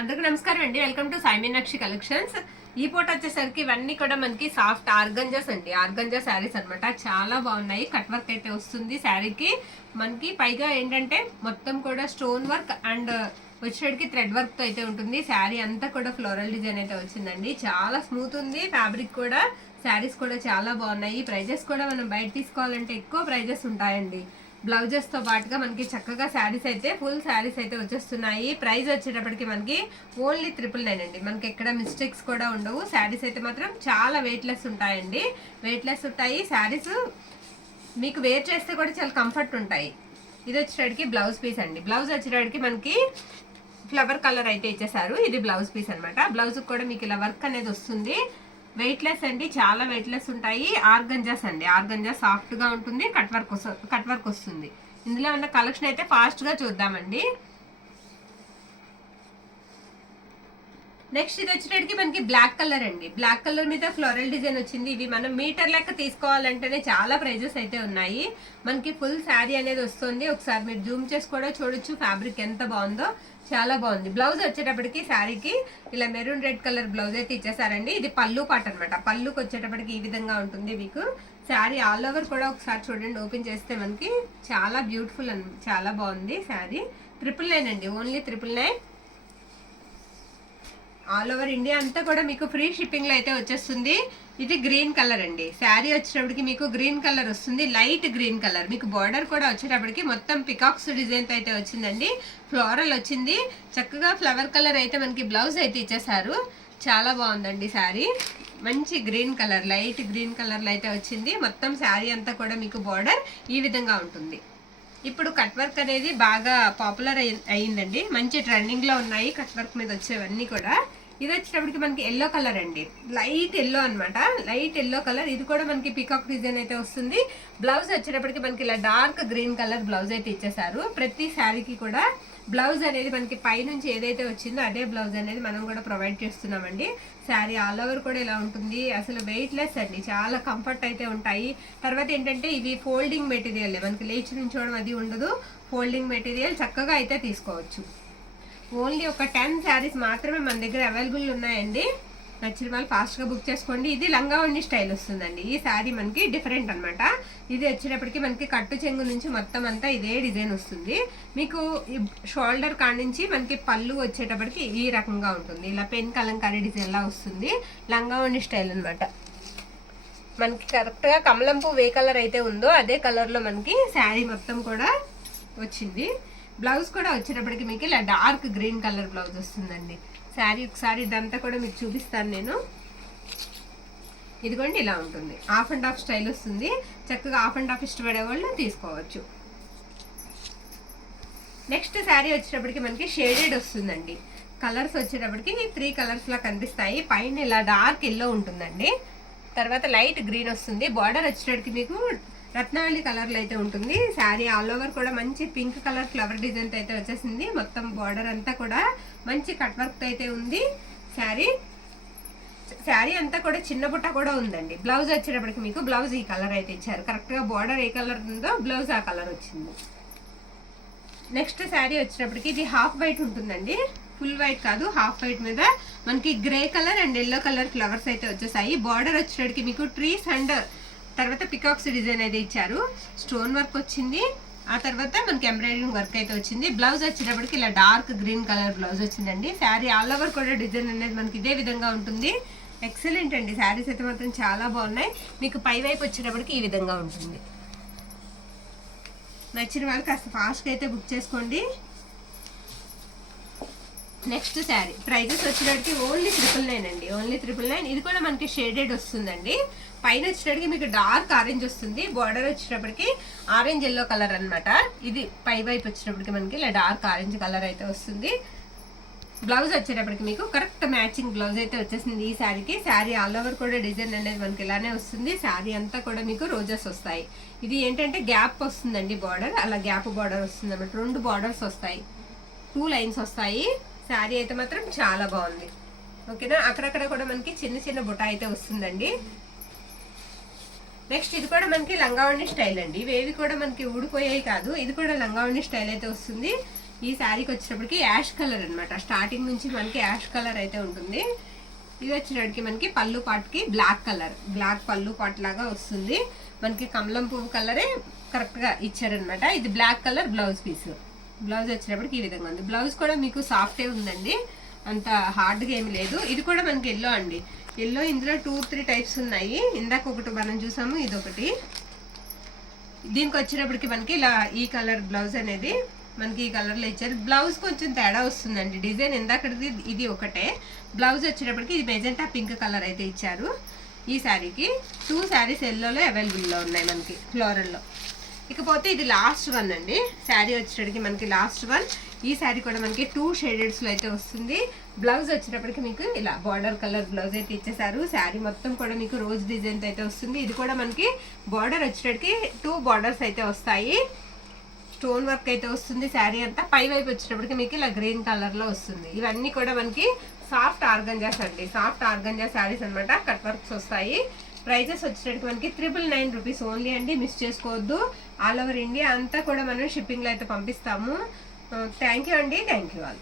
అందరికీ నమస్కారం అండి. Welcome to Sai Meenakshi collections. ఈ పూట వచ్చేసరికి ఇవన్నీ కూడా మనకి సాఫ్ట్ ఆర్గంజాస్ అండి. ఆర్గంజా శారీస్ అన్నమాట. చాలా బాగున్నాయి. కట్ వర్క్ అయితే వస్తుంది శారీకి. మనకి పైగా ఏంటంటే మొత్తం కూడా స్టోన్ వర్క్ అండ్ వచ్చేటికి థ్రెడ్ వర్క్ తో అయితే ఉంటుంది. శారీ అంతా కూడా ఫ్లోరల్ డిజైన్ అయితే వచ్చిందండి. చాలా స్మూత్ ఉంది ఫ్యాబ్రిక్ కూడా. శారీస్ కూడా చాలా బాగున్నాయి. ప్రైజెస్ కూడా మనం బయట తీసుకోవాలంటే ఎక్కువ ప్రైజెస్ ఉంటాయండి. బ్లౌజెస్ తో పాటుగా మనకి చక్కగా శారీస్ అయితే ఫుల్ శారీస్ అయితే వచ్చేస్తున్నాయి. ప్రైస్ వచ్చేటప్పటికి మనకి ఓన్లీ 999 అండి. మనకి ఎక్కడ మిస్టేక్స్ కూడా ఉండవు. శారీస్ అయితే మాత్రం చాలా వెయిట్లెస్ ఉంటాయండి. వెయిట్లెస్ ఉంటాయి శారీస్. మీకు వేర్ చేస్తే కూడా చాలా కంఫర్ట్ ఉంటాయి. ఇది వచ్చేటప్పటికి బ్లౌజ్ పీస్ అండి. బ్లౌజ్ వచ్చేటప్పటికి మనకి ఫ్లవర్ కలర్ అయితే ఇచ్చేసారు. ఇది బ్లౌజ్ పీస్ అనమాట. బ్లౌజ్ కూడా మీకు ఇలా వర్క్ అనేది వస్తుంది. వెయిట్లెస్ అండి, చాలా వెయిట్లెస్ ఉంటాయి. ఆర్గంజాస్ అండి. ఆర్గంజా సాఫ్ట్ గా ఉంటుంది. కట్ వర్క్ వస్తుంది. ఇందులో ఉన్న కలెక్షన్ అయితే ఫాస్ట్ గా చూద్దామండి. నెక్స్ట్ ఇది వచ్చేటప్పటికి మనకి బ్లాక్ కలర్ అండి. బ్లాక్ కలర్ మీద ఫ్లోరల్ డిజైన్ వచ్చింది. ఇవి మనం మీటర్ లెక్క తీసుకోవాలంటేనే చాలా ప్రైజెస్ అయితే ఉన్నాయి. మనకి ఫుల్ శారీ అనేది వస్తుంది. ఒకసారి మీరు జూమ్ చేసి కూడా చూడొచ్చు ఫ్యాబ్రిక్ ఎంత బాగుందో. చాలా బాగుంది. బ్లౌజ్ వచ్చేటప్పటికి శారీకి ఇలా మెరూన్ రెడ్ కలర్ బ్లౌజ్ అయితే ఇచ్చేసారండి. ఇది పళ్ళు పాట అనమాట. పళ్ళుకి వచ్చేటప్పటికి ఈ విధంగా ఉంటుంది మీకు. శారీ ఆల్ ఓవర్ కూడా ఒకసారి చూడండి. ఓపెన్ చేస్తే మనకి చాలా బ్యూటిఫుల్ అని చాలా బాగుంది శారీ. 999 అండి. ఓన్లీ 999. ఆల్ ఓవర్ ఇండియా అంతా కూడా మీకు ఫ్రీ షిప్పింగ్ లో అయితే వచ్చేస్తుంది. ఇది గ్రీన్ కలర్ అండి. శారీ వచ్చేటప్పటికి మీకు గ్రీన్ కలర్ వస్తుంది. Light green colour. మీకు బార్డర్ కూడా వచ్చేటప్పటికి మొత్తం పికాక్స్ డిజైన్ తో అయితే వచ్చిందండి. ఫ్లోరల్ వచ్చింది. చక్కగా ఫ్లవర్ కలర్ అయితే మనకి బ్లౌజ్ అయితే ఇచ్చేసారు. చాలా బాగుందండి శారీ. మంచి green colour, light green colour లో అయితే వచ్చింది. మొత్తం శారీ అంతా కూడా మీకు బార్డర్ ఈ విధంగా ఉంటుంది. ఇప్పుడు కట్ వర్క్ అనేది బాగా పాపులర్ అయ్యిందండి. మంచి ట్రెండింగ్ లో ఉన్నాయి కట్ వర్క్ మీద వచ్చేవన్నీ కూడా. ఇది వచ్చేటప్పటికి మనకి ఎల్లో కలర్ అండి. లైట్ ఎల్లో అనమాట. Light yellow colour. ఇది కూడా మనకి పికాక్ డిజైన్ అయితే వస్తుంది. బ్లౌజ్ వచ్చేటప్పటికి మనకి ఇలా డార్క్ గ్రీన్ కలర్ బ్లౌజ్ అయితే ఇచ్చేసారు. ప్రతి శారీకి కూడా బ్లౌజ్ అనేది మనకి పైనుంచి ఏదైతే వచ్చిందో అదే బ్లౌజ్ అనేది మనం కూడా ప్రొవైడ్ చేస్తున్నామండి. శారీ ఆల్ ఓవర్ కూడా ఇలా ఉంటుంది. అసలు వెయిట్ లెస్ అండి. చాలా కంఫర్ట్ అయితే ఉంటాయి. తర్వాత ఏంటంటే ఇవి ఫోల్డింగ్ మెటీరియల్. మనకి లేచి నుంచోవడం అది ఉండదు. ఫోల్డింగ్ మెటీరియల్ చక్కగా అయితే తీసుకోవచ్చు. ఓన్లీ ఒక 10 శారీస్ మాత్రమే మన దగ్గర అవైలబుల్ ఉన్నాయండి. నచ్చిన వాళ్ళు ఫాస్ట్గా బుక్ చేసుకోండి. ఇది లంగావణి స్టైల్ వస్తుందండి. ఈ శారీ మనకి డిఫరెంట్ అనమాట. ఇది వచ్చేటప్పటికి మనకి కట్టు చెంగు నుంచి మొత్తం అంతా ఇదే డిజైన్ వస్తుంది. మీకు ఈ షోల్డర్ కాడ నుంచి మనకి పళ్ళు వచ్చేటప్పటికి ఈ రకంగా ఉంటుంది. ఇలా పెన్ కలంకారీ డిజైన్ లా వస్తుంది. లంగావణి స్టైల్ అనమాట. మనకి కరెక్ట్గా కమలం పువ్వు ఏ కలర్ అయితే ఉందో అదే కలర్లో మనకి శారీ మొత్తం కూడా వచ్చింది. బ్లౌజ్ కూడా వచ్చేటప్పటికి మీకు ఇలా డార్క్ గ్రీన్ కలర్ బ్లౌజ్ వస్తుందండి. శారీ ఒకసారి ఇదంతా కూడా మీకు చూపిస్తాను నేను. ఇదిగోండి ఇలా ఉంటుంది. హాఫ్ అండ్ హాఫ్ స్టైల్ వస్తుంది. చక్కగా హాఫ్ అండ్ హాఫ్ ఇష్టపడే వాళ్ళు తీసుకోవచ్చు. నెక్స్ట్ శారీ వచ్చేటప్పటికి మనకి షేడెడ్ వస్తుందండి. కలర్స్ వచ్చేటప్పటికి 3 కలర్స్ లా కనిపిస్తాయి. పైన ఇలా డార్క్ ఎల్లో ఉంటుందండి. తర్వాత లైట్ గ్రీన్ వస్తుంది. బార్డర్ వచ్చేటప్పటికి మీకు రత్నావళి కలర్లో అయితే ఉంటుంది. శారీ ఆల్ ఓవర్ కూడా మంచి పింక్ కలర్ ఫ్లవర్ డిజైన్ అయితే వచ్చేసింది. మొత్తం బార్డర్ అంతా కూడా మంచి కట్ వర్క్ అయితే ఉంది. శారీ అంతా కూడా చిన్న బుట్ట కూడా ఉందండి. బ్లౌజ్ వచ్చేటప్పటికి మీకు బ్లౌజ్ ఈ కలర్ అయితే ఇచ్చారు. కరెక్ట్గా బార్డర్ ఏ కలర్ ఉందో బ్లౌజ్ ఆ కలర్ వచ్చింది. నెక్స్ట్ శారీ వచ్చేటప్పటికి ఇది హాఫ్ వైట్ ఉంటుందండి. ఫుల్ వైట్ కాదు, హాఫ్ వైట్ మీద మనకి grey colour and yellow colour flowers అయితే వచ్చేసాయి. బార్డర్ వచ్చేటప్పటికి మీకు ట్రీస్ అండ్ తర్వాత పికాక్స్ డిజైన్ అయితే ఇచ్చారు. స్టోన్ వర్క్ వచ్చింది. ఆ తర్వాత మనకి ఎంబ్రాయిడరింగ్ వర్క్ అయితే వచ్చింది. బ్లౌజ్ వచ్చేటప్పటికి ఇలా డార్క్ గ్రీన్ కలర్ బ్లౌజ్ వచ్చిందండి. శారీ ఆల్ ఓవర్ కూడా డిజైన్ అనేది మనకి ఇదే విధంగా ఉంటుంది. ఎక్సలెంట్ అండి. శారీస్ అయితే మాత్రం చాలా బాగున్నాయి. మీకు పై వైపు వచ్చేటప్పటికి ఈ విధంగా ఉంటుంది. నచ్చిన వాళ్ళు కాస్త ఫాస్ట్గా అయితే బుక్ చేసుకోండి. నెక్స్ట్ శారీ ప్రైజెస్ వచ్చేటప్పటికి ఓన్లీ 999 అండి. ఓన్లీ 999. ఇది కూడా మనకి షేడెడ్ వస్తుందండి. పైన వచ్చేటప్పటికి మీకు డార్క్ ఆరెంజ్ వస్తుంది. బార్డర్ వచ్చేటప్పటికి ఆరెంజ్ ఎల్లో కలర్ అనమాట. ఇది పై వైపు వచ్చేటప్పటికి మనకి ఇలా డార్క్ ఆరెంజ్ కలర్ అయితే వస్తుంది. బ్లౌజ్ వచ్చేటప్పటికి మీకు కరెక్ట్ మ్యాచింగ్ బ్లౌజ్ అయితే వచ్చేసింది ఈ శారీకి. శారీ ఆల్ ఓవర్ కూడా డిజైన్ అనేది మనకి ఇలానే వస్తుంది. శారీ అంతా కూడా మీకు రోజెస్ వస్తాయి. ఇది ఏంటంటే గ్యాప్ వస్తుందండి బార్డర్. అలా గ్యాప్ బార్డర్ వస్తుంది అన్నమాట. 2 బార్డర్స్ వస్తాయి. 2 లైన్స్ వస్తాయి. శారీ అయితే మాత్రం చాలా బాగుంది. ఓకేనా. అక్కడక్కడ కూడా మనకి చిన్న చిన్న బుట్ట అయితే వస్తుందండి. నెక్స్ట్ ఇది కూడా మనకి లంగావణి స్టైల్ అండి. ఇవేవి కూడా మనకి ఊడిపోయాయి కాదు. ఇది కూడా లంగావణి స్టైల్ అయితే వస్తుంది. ఈ శారీకి వచ్చేటప్పటికి యాష్ కలర్ అనమాట. స్టార్టింగ్ నుంచి మనకి యాష్ కలర్ అయితే ఉంటుంది. ఇది వచ్చేటప్పటికి మనకి పళ్ళు పాటుకి బ్లాక్ కలర్, బ్లాక్ పళ్ళు పాటు లాగా వస్తుంది. మనకి కమలం పువ్వు కలరే కరెక్ట్గా ఇచ్చారనమాట. ఇది black colour blouse piece. Blouse వచ్చేటప్పటికి ఈ విధంగా ఉంది. బ్లౌజ్ కూడా మీకు సాఫ్టే ఉందండి, అంత హార్డ్గా ఏమి లేదు. ఇది కూడా మనకి ఎల్లో అండి. ఎల్లో ఇందులో 2-3 టైప్స్ ఉన్నాయి. ఇందాక ఒకటి మనం చూసాము, ఇది ఒకటి. దీనికి వచ్చేటప్పటికి మనకి ఇలా ఈ కలర్ బ్లౌజ్ అనేది మనకి ఈ కలర్లో ఇచ్చారు. బ్లౌజ్ కొంచెం తేడా వస్తుందండి, డిజైన్ ఇందాకటిది ఇది ఒకటే. బ్లౌజ్ వచ్చేటప్పటికి ఇది మెజెంటా పింక్ కలర్ అయితే ఇచ్చారు. ఈ శారీకి 2 శారీస్ ఎల్లోలో అవైలబుల్లో ఉన్నాయి మనకి ఫ్లోరల్లో. ఇకపోతే ఇది లాస్ట్ వన్ అండి. శారీ వచ్చేటప్పటికి మనకి లాస్ట్ వన్. ఈ శారీ కూడా మనకి 2 షేడెడ్స్లో అయితే వస్తుంది. బ్లౌజ్ వచ్చేటప్పటికి మీకు ఇలా బార్డర్ కలర్ బ్లౌజ్ అయితే ఇచ్చేసారు. శారీ మొత్తం కూడా మీకు రోజ్ డిజైన్ అయితే వస్తుంది. ఇది కూడా మనకి బార్డర్ వచ్చేటప్పటికి 2 బార్డర్స్ అయితే వస్తాయి. స్టోన్ వర్క్ అయితే వస్తుంది. శారీ అంతా పై వైపు వచ్చేటప్పటికి మీకు ఇలా గ్రీన్ కలర్లో వస్తుంది. ఇవన్నీ కూడా మనకి సాఫ్ట్ ఆర్గంజాస్ అండి, సాఫ్ట్ ఆర్గంజా శారీస్ అనమాట. కట్ వర్క్స్ వస్తాయి. ప్రైజెస్ వచ్చేటప్పటికి మనకి 999 రూపీస్ ఓన్లీ అండి, మిస్ చేసుకోవద్దు. ఆల్ ఓవర్ ఇండియా అంతా కూడా మనం షిప్పింగ్లో అయితే పంపిస్తాము. థ్యాంక్ యూ అండి, థ్యాంక్ యూ ఆల్.